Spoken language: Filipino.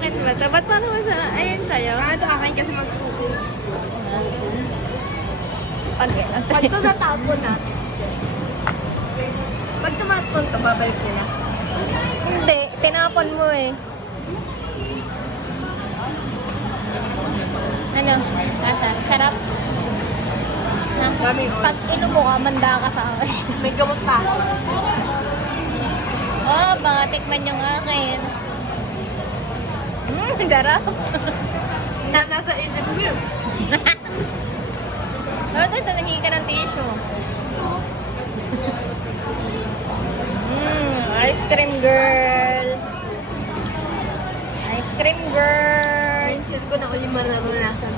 Bakit ba ito? Ba't parang masarap? Ayun sa'yo. Ito akin kasi mas okay. Pag Ito natapon na. Pag tumatapon ito, babalik nila. Hindi, tinapon mo eh. Ano? Lasa? Sarap? Ha? Dami oil. Pag inom mo ka, manda ka sa akin. May gamot pa. Oh, baka tikman yung akin. Sarap. Nasa isip ko yun. Oh, ito, nangingi ka ng tissue. Ice cream girl. Ice cream girl. Isip ko na ko yung maranasan